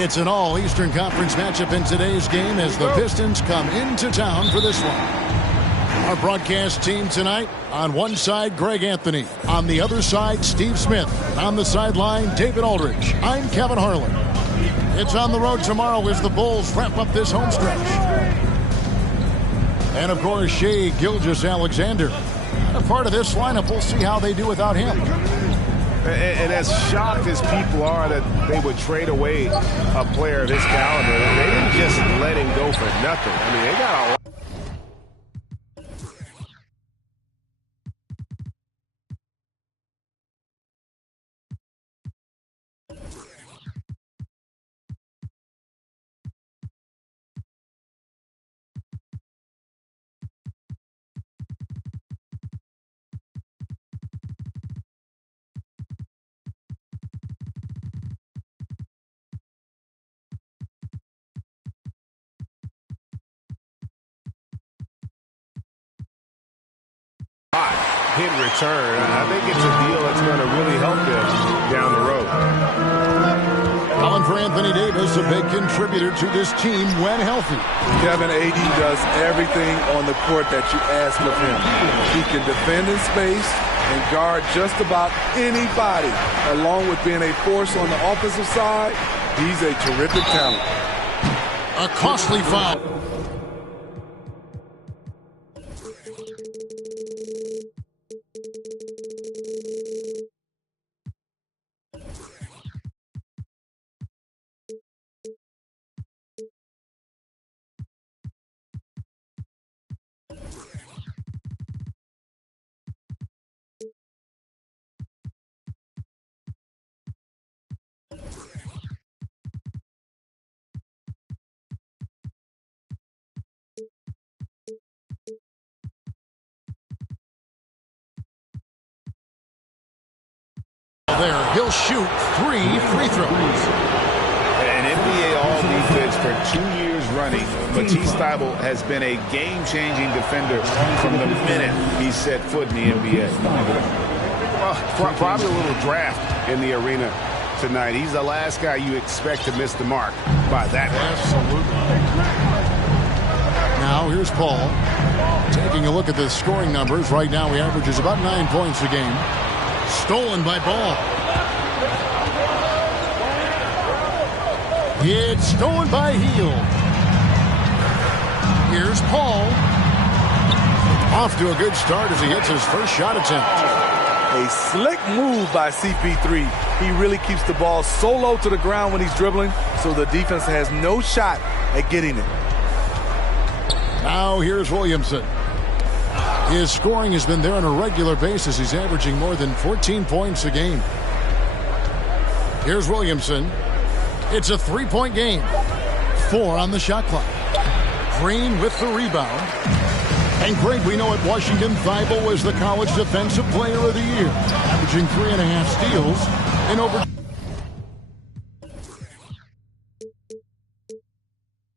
It's an all-Eastern Conference matchup in today's game as the Pistons come into town for this one. Our broadcast team tonight, on one side, Greg Anthony. On the other side, Steve Smith. On the sideline, David Aldridge. I'm Kevin Harlan. It's on the road tomorrow as the Bulls wrap up this home stretch. And, of course, Shai Gilgeous-Alexander. A part of this lineup, we'll see how they do without him. And as shocked as people are that they would trade away a player of his caliber, they didn't just let him go for nothing. I mean, they got a lot. In return, I think it's a deal that's going to really help them down the road. Calling for Anthony Davis, a big contributor to this team when healthy. Kevin, AD does everything on the court that you ask of him. He can defend in space and guard just about anybody. Along with being a force on the offensive side, he's a terrific talent. A costly foul. There, he'll shoot 3 free throws. An NBA All-Defense for 2 years running, Matisse Thybulle has been a game-changing defender from the minute he set foot in the NBA. Probably a little draft in the arena tonight. He's the last guy you expect to miss the mark by that much. Absolutely. Now, here's Paul. Taking a look at the scoring numbers. Right now, he averages about 9 points a game. Stolen by Ball. It's stolen by Heel. Here's Paul. Off to a good start as he hits his first shot attempt. A slick move by CP3. He really keeps the ball so low to the ground when he's dribbling, so the defense has no shot at getting it. Now here's Williamson. His scoring has been there on a regular basis. He's averaging more than 14 points a game. Here's Williamson. It's a 3-point game. 4 on the shot clock. Green with the rebound. And Greg, we know at Washington, Thybulle was the College Defensive Player of the Year, averaging 3.5 steals in over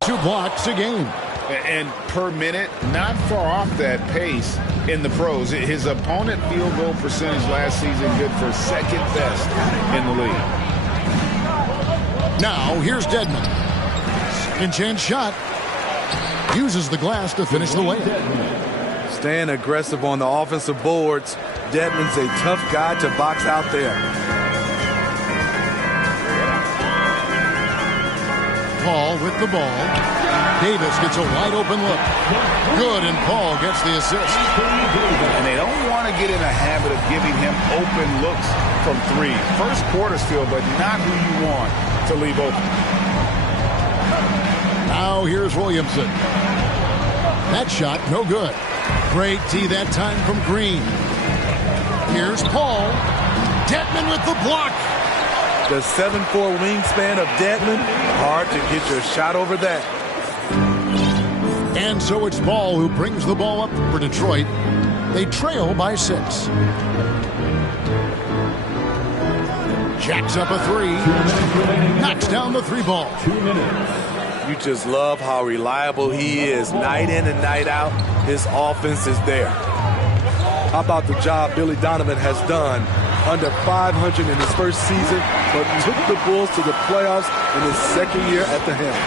2 blocks a game. And per minute, not far off that pace in the pros. His opponent field goal percentage last season good for second best in the league. Now, here's Dedmon. Second chance shot. Uses the glass to finish the layup. Staying aggressive on the offensive boards. Dedmon's a tough guy to box out there. Paul with the ball. Davis gets a wide open look. Good, and Paul gets the assist. And they don't want to get in a habit of giving him open looks from 3. First quarter still, but not who you want to leave open. Now here's Williamson. That shot, no good. Great tee that time from Green. Here's Paul. Dedmon with the block. The 7'4" wingspan of Dedmon, hard to get your shot over that. And so it's Ball who brings the ball up for Detroit. They trail by 6. Jacks up a 3. Knocks down the 3 ball. 2 minutes. You just love how reliable he is night in and night out. His offense is there. How about the job Billy Donovan has done under 500 in his first season, but took the Bulls to the playoffs in his second year at the helm.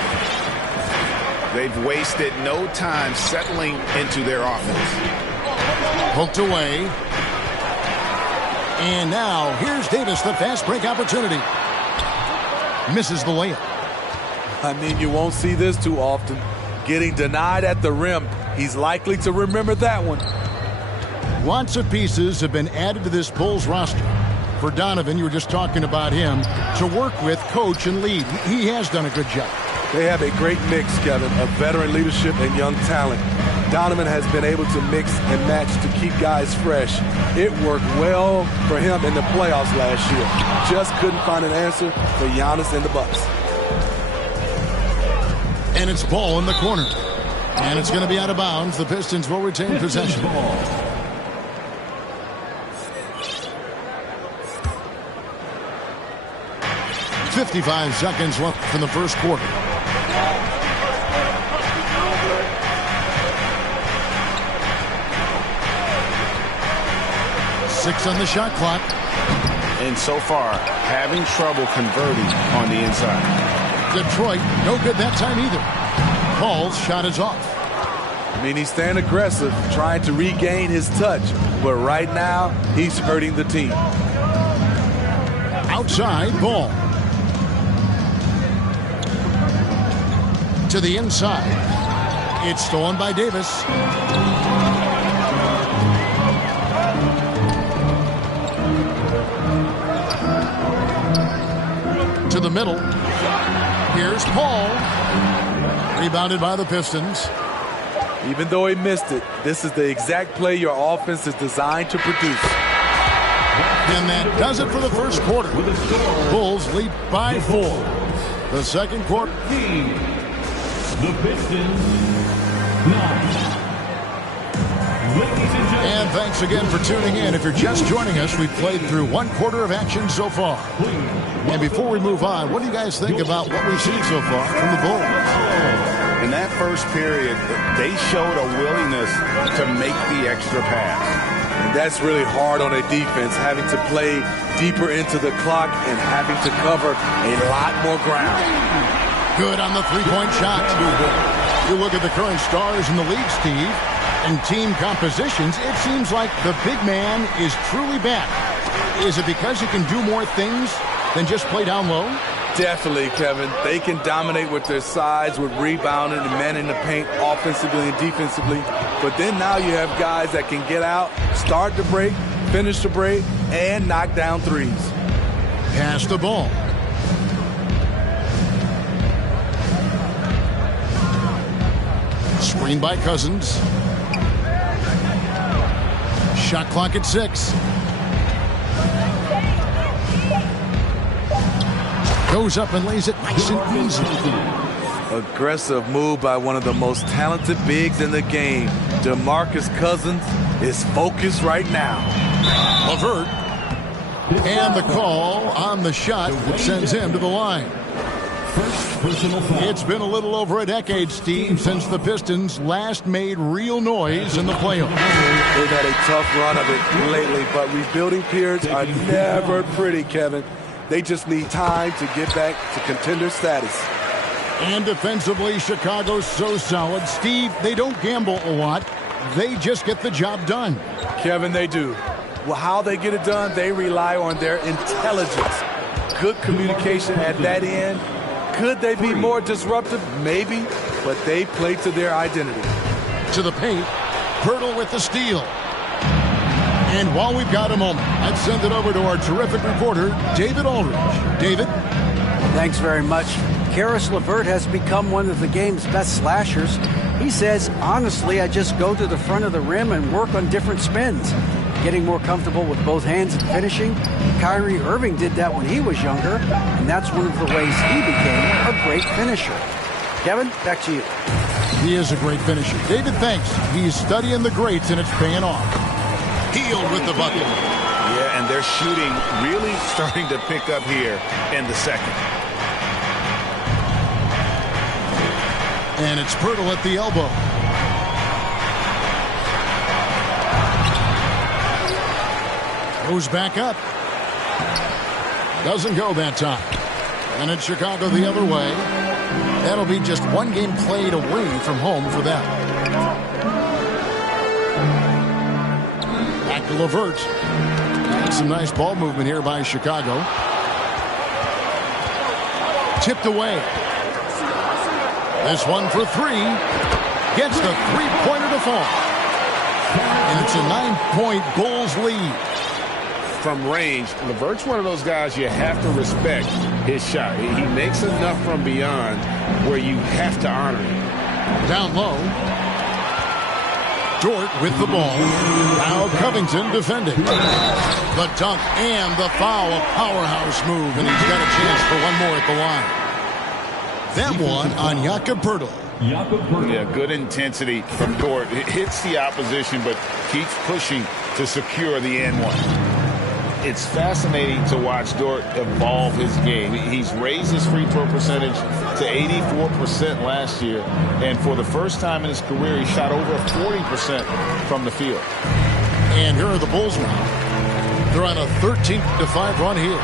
They've wasted no time settling into their offense. Poked away. And now here's Davis, the fast break opportunity. Misses the layup. I mean, you won't see this too often. Getting denied at the rim. He's likely to remember that one. Lots of pieces have been added to this Bulls roster. For Donovan, you were just talking about him, to work with, coach, and lead. He has done a good job. They have a great mix, Kevin, of veteran leadership and young talent. Donovan has been able to mix and match to keep guys fresh. It worked well for him in the playoffs last year. Just couldn't find an answer for Giannis and the Bucks. And it's ball in the corner. And it's going to be out of bounds. The Pistons will retain possession. 55 seconds left in the first quarter. Six on the shot clock. And so far, having trouble converting on the inside. Detroit, no good that time either. Paul's shot is off. I mean, he's staying aggressive, trying to regain his touch. But right now, he's hurting the team. Outside, ball. To the inside. It's stolen by Davis. To the middle. Here's Paul. Rebounded by the Pistons. Even though he missed it, this is the exact play your offense is designed to produce. And that does it for the first quarter. Bulls lead by 4. The second quarter. The Pistons 9. And thanks again for tuning in. If you're just joining us, we've played through one quarter of action so far. And before we move on, what do you guys think about what we've seen so far from the Bulls? In that first period, they showed a willingness to make the extra pass. And that's really hard on a defense, having to play deeper into the clock and having to cover a lot more ground. Good on the three-point shot. You look at the current stars in the league, Steve, and team compositions, it seems like the big man is truly back. Is it because he can do more things than just play down low? Definitely, Kevin. They can dominate with their size, with rebounding and manning the paint offensively and defensively. But then now you have guys that can get out, start the break, finish the break, and knock down threes. Pass the ball. Screen by Cousins. Shot clock at 6. Goes up and lays it nice and easy. Aggressive move by one of the most talented bigs in the game. DeMarcus Cousins is focused right now. LeVert. And the call on the shot that sends him to the line. It's been a little over a decade, Steve, since the Pistons last made real noise in the playoffs. They've had a tough run of it lately, but rebuilding periods are never pretty, Kevin. They just need time to get back to contender status. And defensively, Chicago's so solid. Steve, they don't gamble a lot. They just get the job done. Kevin, they do. Well, how they get it done, they rely on their intelligence. Good communication at that end. Could they be more disruptive? Maybe, but they play to their identity. To the paint, Pirtle with the steal. And while we've got a moment, let's send it over to our terrific reporter, David Aldridge. David? Thanks very much. Karis LeVert has become one of the game's best slashers. He says, honestly, I just go to the front of the rim and work on different spins. Getting more comfortable with both hands and finishing. Kyrie Irving did that when he was younger, and that's one of the ways he became a great finisher. Kevin, back to you. He is a great finisher. David, thanks. He's studying the greats, and it's paying off. Healed with the bucket. Yeah, and their shooting really starting to pick up here in the second. And it's Pirtle at the elbow. Goes back up. Doesn't go that time. And it's Chicago the other way. That'll be just one game played away from home for them. Back to LeVert. That's some nice ball movement here by Chicago. Tipped away. This one for three. Gets the three-pointer to fall. And it's a 9-point Bulls lead. From range, LeVert's one of those guys you have to respect his shot. He makes enough from beyond where you have to honor him. Down low. Dort with the ball. Now Covington defending. The dunk and the foul, a powerhouse move, and he's got a chance for one more at the line. That one on Jakob Poeltl. Yeah, good intensity from Dort. It hits the opposition, but keeps pushing to secure the and one. It's fascinating to watch Dort evolve his game. He's raised his free throw percentage to 84% last year, and for the first time in his career, he shot over 40% from the field. And here are the Bulls now. They're on a 13-5 run here.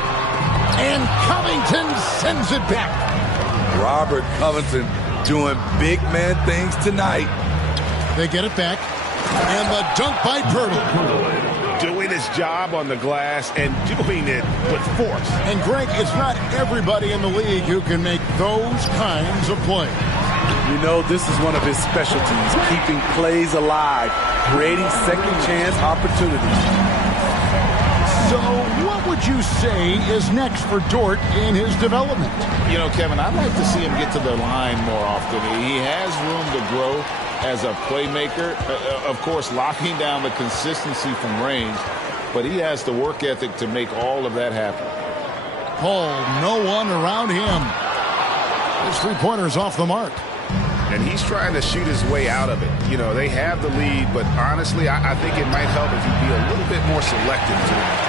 And Covington sends it back. Robert Covington doing big man things tonight. They get it back. And the dunk by Poeltl. Doing his job on the glass and doing it with force. And Greg, it's not everybody in the league who can make those kinds of plays. You know, this is one of his specialties, keeping plays alive, creating second chance opportunities. So what would you say is next for Dort in his development? You know, Kevin, I'd like to see him get to the line more often. He has room to grow as a playmaker. Of course, locking down the consistency from range, but he has the work ethic to make all of that happen. Paul, no one around him. His three-pointer is off the mark. And he's trying to shoot his way out of it. You know, they have the lead, but honestly, I think it might help if he'd be a little bit more selective tonight.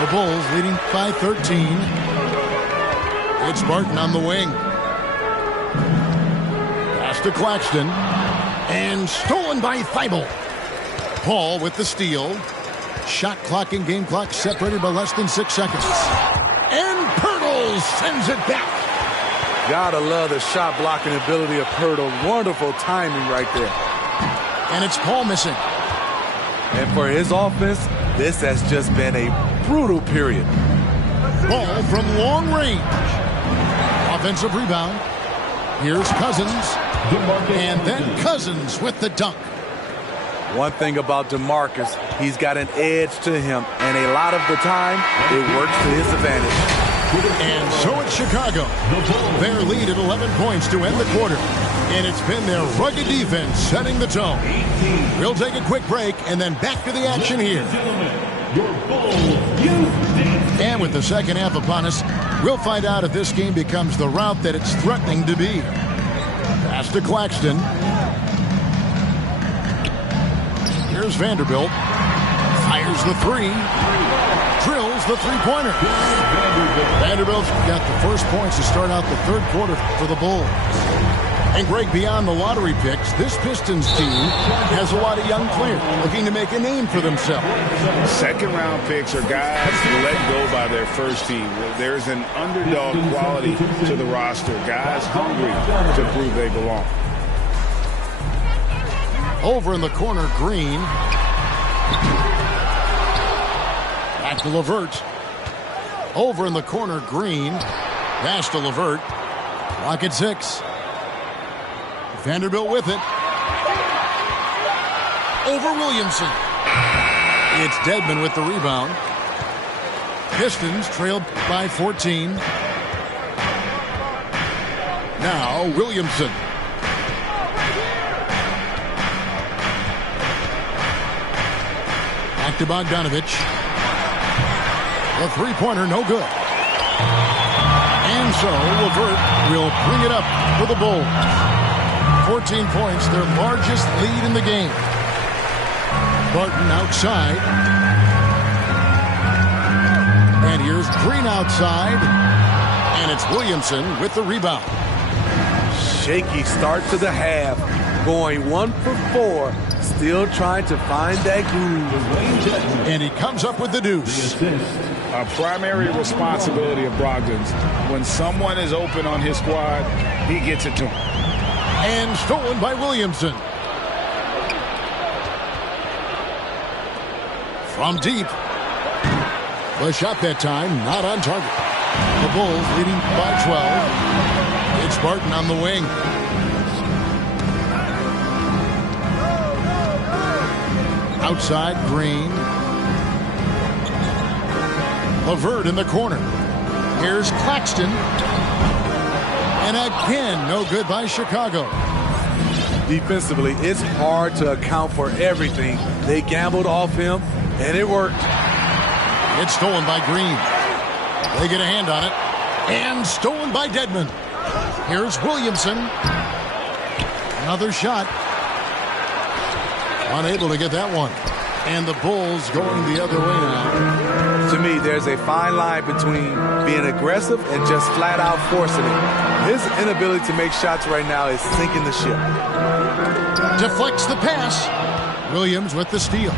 The Bulls leading by 13. It's Barton on the wing. Pass to Claxton. And stolen by Thibault. Paul with the steal. Shot clock and game clock separated by less than 6 seconds. And Poeltl sends it back. Gotta love the shot blocking ability of Poeltl. Wonderful timing right there. And it's Paul missing. And for his offense, this has just been a brutal period. Ball from long range. Offensive rebound. Here's Cousins. And then Cousins with the dunk. One thing about DeMarcus, he's got an edge to him, and a lot of the time, it works to his advantage. And so it's Chicago. Their lead at 11 points to end the quarter. And it's been their rugged defense setting the tone. We'll take a quick break and then back to the action here. And with the second half upon us, we'll find out if this game becomes the route that it's threatening to be. Pass to Claxton. Here's Vanderbilt. Fires the three. Drills the three-pointer. Vanderbilt's got the first points to start out the third quarter for the Bulls. And Greg, beyond the lottery picks, this Pistons team has a lot of young players looking to make a name for themselves. Second-round picks are guys let go by their first team. There's an underdog quality to the roster. Guys hungry to prove they belong. Over in the corner, Green. Back to LeVert. Over in the corner, Green. Pass to LeVert. Clock at 6. Vanderbilt with it. Over Williamson. It's Dedmon with the rebound. Pistons trailed by 14. Now Williamson. Back to Bogdanovich. The three-pointer, no good. And so LeVert will bring it up for the Bulls. 14 points, their largest lead in the game. Barton outside. And here's Green outside. And it's Williamson with the rebound. Shaky start to the half. Going 1 for 4. still trying to find that groove. And he comes up with the deuce. A primary responsibility of Brogdon's. When someone is open on his squad, he gets it to him. And stolen by Williamson. From deep. The shot that time, not on target. The Bulls leading by 12. It's Barton on the wing. Outside, Green. LeVert in the corner. Here's Claxton. And again, no good by Chicago. Defensively, it's hard to account for everything. They gambled off him, and it worked. It's stolen by Green. They get a hand on it. And stolen by Dedmon. Here's Williamson. Another shot. Unable to get that one. And the Bulls going the other way now. To me, there's a fine line between being aggressive and just flat out forcing it. His inability to make shots right now is sinking the ship. Deflects the pass. Williams with the steal.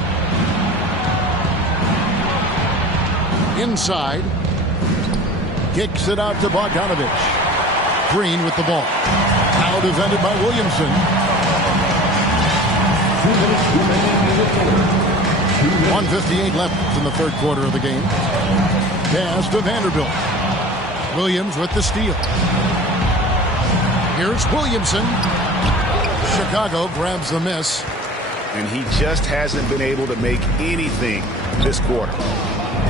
Inside. Kicks it out to Bogdanovich. Green with the ball. Now defended by Williamson. 1:58 left in the third quarter of the game. Pass to Vanderbilt. Williams with the steal. Here's Williamson. Chicago grabs the miss. And he just hasn't been able to make anything this quarter.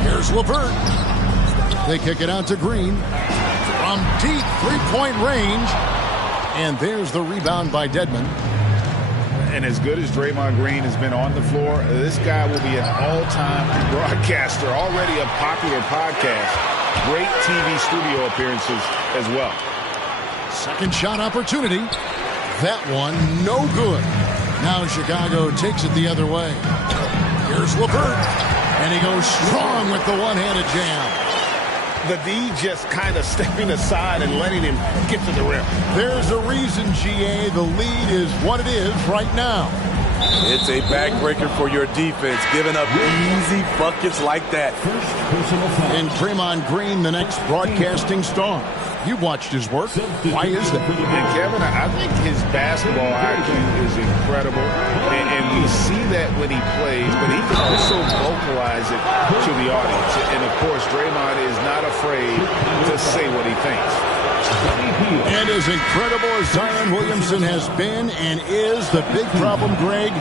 Here's LeVert. They kick it out to Green. From deep three-point range. And there's the rebound by Dedmon. And as good as Draymond Green has been on the floor, this guy will be an all-time broadcaster, already a popular podcast. Great TV studio appearances as well. Second shot opportunity. That one, no good. Now Chicago takes it the other way. Here's LeVert. And he goes strong with the one-handed jam. The D just kind of stepping aside and letting him get to the rim. There's a reason, GA, the lead is what it is right now. It's a backbreaker for your defense, giving up easy buckets like that. And Draymond Green, the next broadcasting star. You've watched his work. Why is that? And Kevin, I think his basketball IQ is incredible. And we see that when he plays, but he can also vocalize it to the audience. And, of course, Draymond is not afraid to say what he thinks. And as incredible as Zion Williamson has been and is, the big problem, Greg,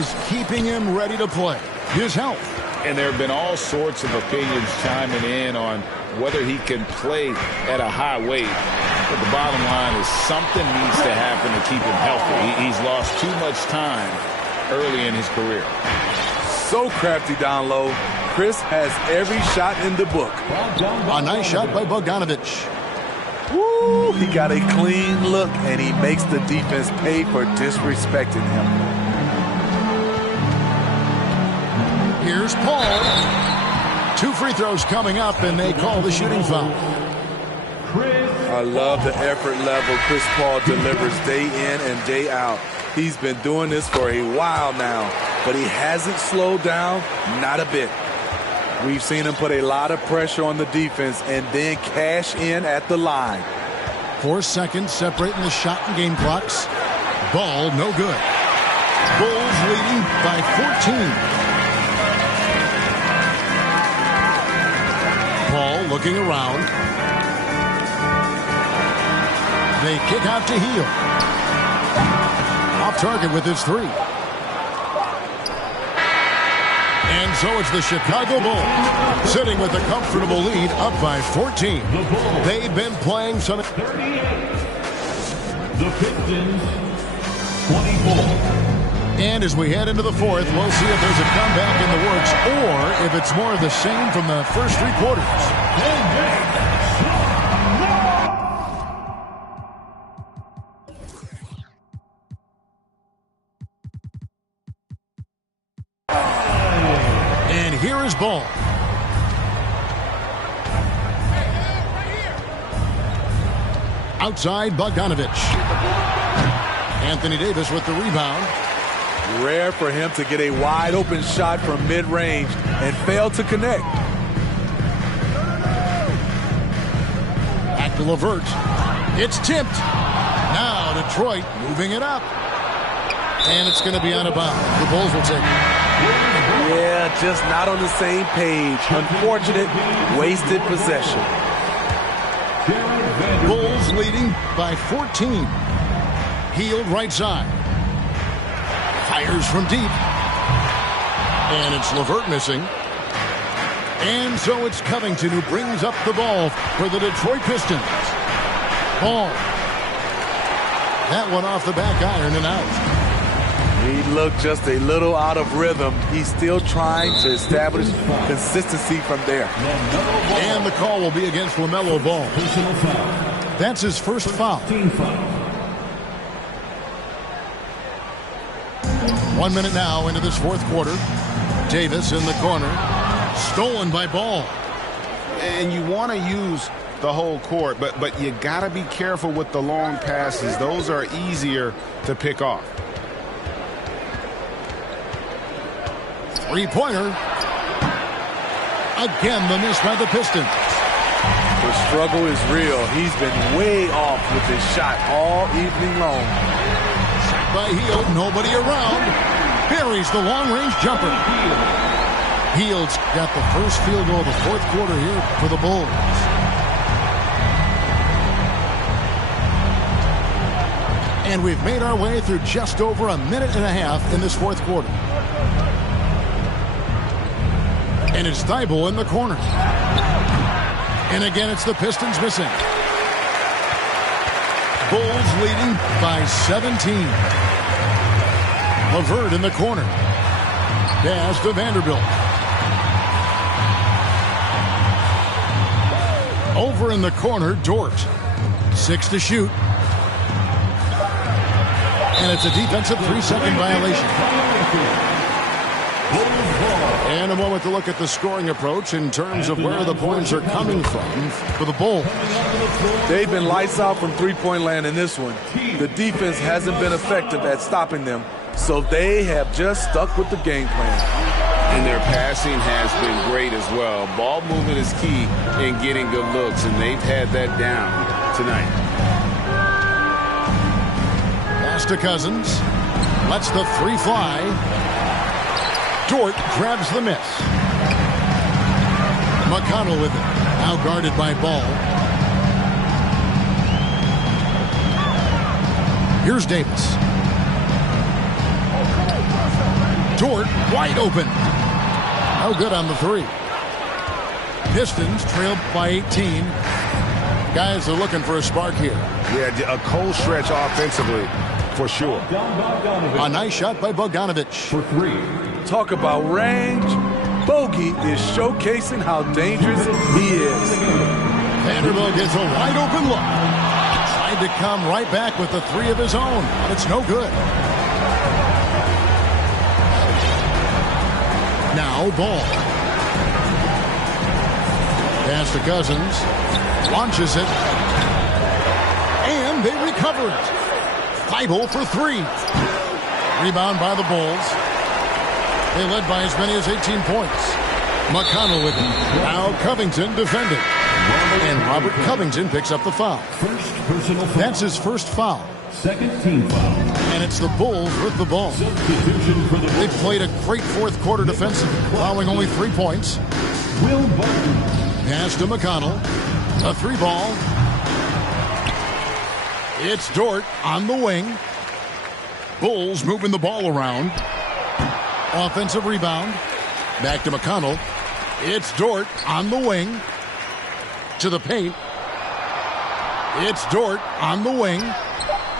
is keeping him ready to play. His health. And there have been all sorts of opinions chiming in on whether he can play at a high weight. But the bottom line is something needs to happen to keep him healthy. He's lost too much time early in his career. So crafty down low. Chris has every shot in the book. A nice shot by Bogdanovich. Woo! He got a clean look, and he makes the defense pay for disrespecting him. Here's Paul. 2 free throws coming up, and they call the shooting foul. I love the effort level Chris Paul delivers day in and day out. He's been doing this for a while now, but he hasn't slowed down, not a bit. We've seen him put a lot of pressure on the defense and then cash in at the line. 4 seconds separating the shot and game clocks. Ball no good. Bulls leading by 14. Paul looking around. They kick out to Heel. Off target with his 3. And so it's the Chicago Bulls sitting with a comfortable lead up by 14. They've been playing some... 38. The Pistons, 24. And as we head into the fourth, we'll see if there's a comeback in the works or if it's more of the same from the first 3 quarters. And here is Ball. Outside, Bogdanovich. Anthony Davis with the rebound. Rare for him to get a wide open shot from mid-range and fail to connect. Back to LeVert. It's tipped. Now Detroit moving it up. And it's going to be out of bounds. The Bulls will take it. Yeah, just not on the same page. Unfortunate, wasted possession. Bulls leading by 14. Healed right side. Fires from deep. And it's LeVert missing. And so it's Covington who brings up the ball for the Detroit Pistons. Ball. That one off the back iron and out. He looked just a little out of rhythm. He's still trying to establish consistency from there. And the call will be against LaMelo Ball. That's his first foul. 1 minute now into this fourth quarter. Davis in the corner. Stolen by Ball. And you want to use the whole court, but you got to be careful with the long passes. Those are easier to pick off. Three-pointer. Again, the miss by the Pistons. The struggle is real. He's been way off with his shot all evening long. Shot by Hield, nobody around. Buries the long-range jumper. Hield's got the first field goal of the fourth quarter here for the Bulls. And we've made our way through just over a minute and a half in this fourth quarter. And it's Thibault in the corner. And again, it's the Pistons missing. Bulls leading by 17. LeVert in the corner. Pass to Vanderbilt. Over in the corner, Dort. 6 to shoot. And it's a defensive 3-second violation. And a moment to look at the scoring approach in terms of where the points are coming from for the Bulls. They've been lights out from three-point land in this one. The defense hasn't been effective at stopping them, so they have just stuck with the game plan. And their passing has been great as well. Ball movement is key in getting good looks, and they've had that down tonight. Pass to Cousins. Lets the three fly. Dort grabs the miss. McConnell with it. Now guarded by Ball. Here's Davis. Dort wide open. No good on the three. Pistons trailed by 18. Guys are looking for a spark here. Yeah, a cold stretch offensively for sure. A nice shot by Bogdanovic. For three. Talk about range. Bogey is showcasing how dangerous he is. Vanderbilt gets a wide open look. Tried to come right back with the three of his own, but it's no good. Now Ball. Pass to Cousins. Launches it. And they recover it. Thibault for three. Rebound by the Bulls. They led by as many as 18 points. McConnell with it. Now Covington defending. And Robert Covington picks up the foul. First personal foul. That's his first foul. Second team foul. And it's the Bulls with the ball. Substitution for the They played a great fourth quarter defensively, allowing only 3 points. Will Barton. Pass to McConnell. A three ball. It's Dort on the wing. Bulls moving the ball around. Offensive rebound. Back to McConnell. It's Dort on the wing. To the paint. It's Dort on the wing.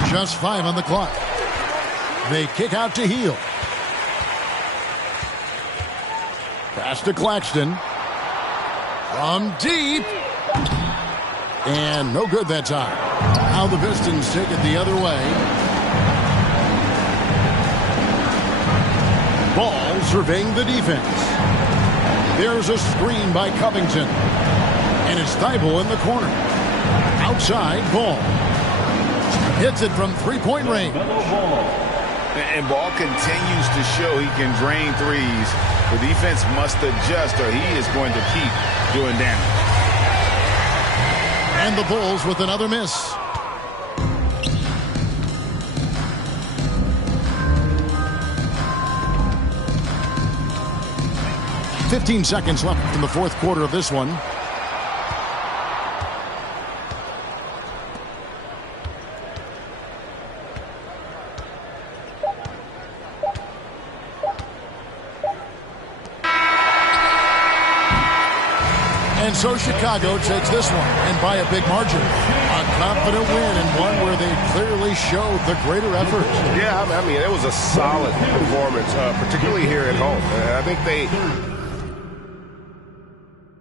Just 5 on the clock. They kick out to Hield. Pass to Claxton. From deep. And no good that time. Now the Pistons take it the other way. Ball surveying the defense. There's a screen by Covington. And it's Thibault in the corner. Outside, Ball. Hits it from three-point range. And ball continues to show he can drain threes. The defense must adjust or he is going to keep doing damage. And the Bulls with another miss. "15 seconds left in the fourth quarter of this one. And so Chicago takes this one, and by a big margin. A confident win, and one where they clearly showed the greater effort. Yeah, I mean, it was a solid performance, particularly here at home. I think they